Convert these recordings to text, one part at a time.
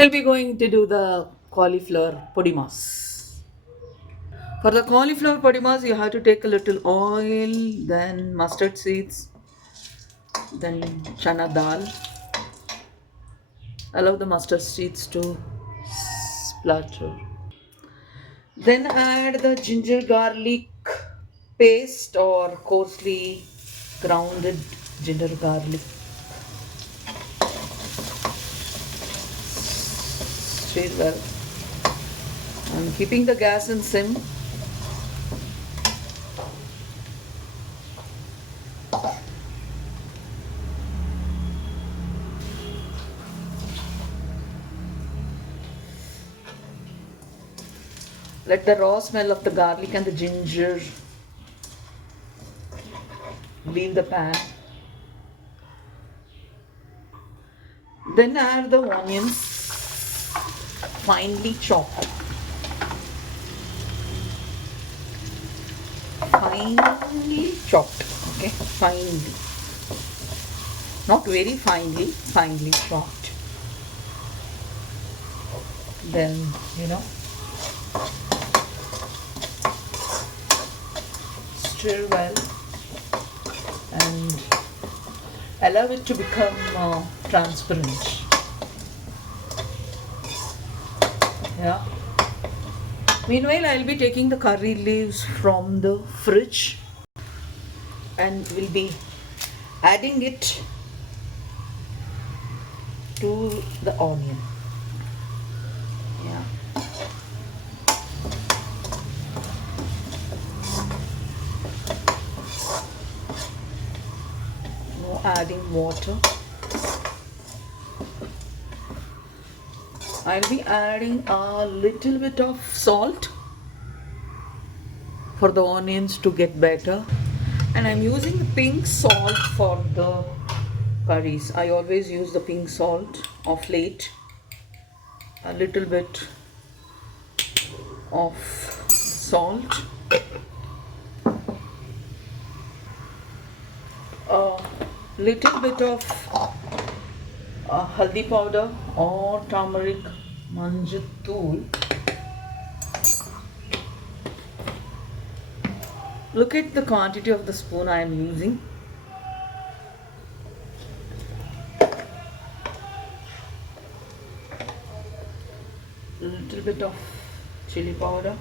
will be going to do the cauliflower podimas. For the cauliflower podimas, you have to take a little oil, then mustard seeds, then chana dal. Allow the mustard seeds to splatter. Then add the ginger garlic paste or coarsely grounded ginger garlic. Stir well. I'm keeping the gas in sim. Let the raw smell of the garlic and the ginger leave the pan. Then add the onions finely chopped. Finely chopped, okay? Finely. Not very finely, finely chopped. Then, stir well and allow it to become transparent. Yeah. Meanwhile, I'll be taking the curry leaves from the fridge and will be adding it to the onion. Yeah. No adding water. I'll be adding a little bit of salt for the onions to get better. And I'm using the pink salt for the curries. I always use the pink salt of late. A little bit of salt. A little bit of haldi powder or turmeric manjatul. Look at the quantity of the spoon I am using. A little bit of chili powder.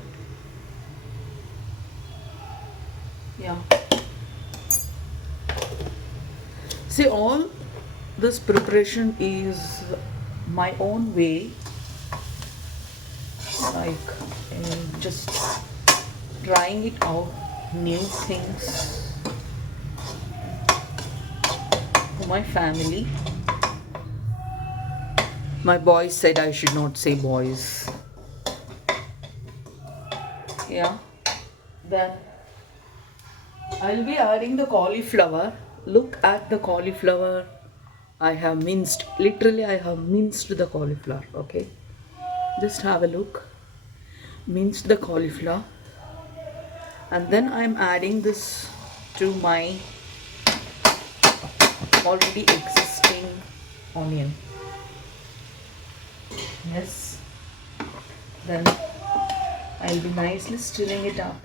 Yeah. See, all this preparation is my own way, like just trying it out, new things for my family. My boys said I should not say boys. Yeah. Then I'll be adding the cauliflower. Look at the cauliflower. I have minced, literally I have minced the cauliflower, okay? Just have a look. Minced the cauliflower. And then I'm adding this to my already existing onion. Yes. Then I'll be nicely stirring it up.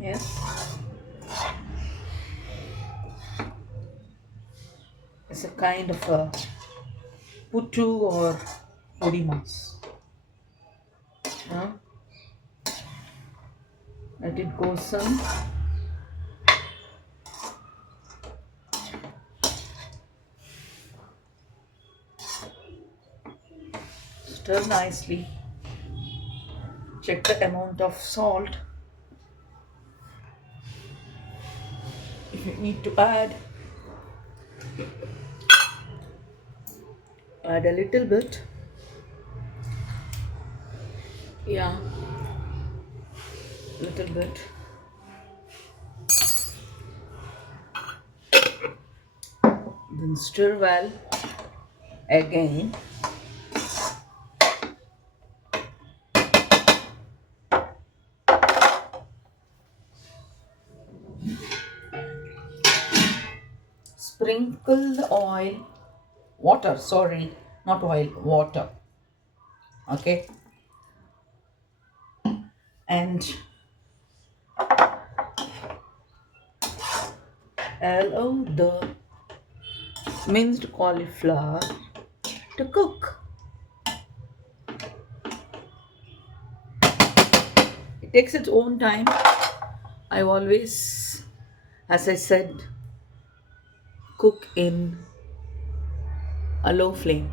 Yes. It's a kind of a putu or podimas. Let it go some. Stir nicely. Check the amount of salt. If you need to add. Add a little bit. Yeah, little bit. Then stir well again. Sprinkle the oil, water, sorry, not oil, water. Okay. And allow the minced cauliflower to cook. It takes its own time. I always, as I said, cook in a low flame.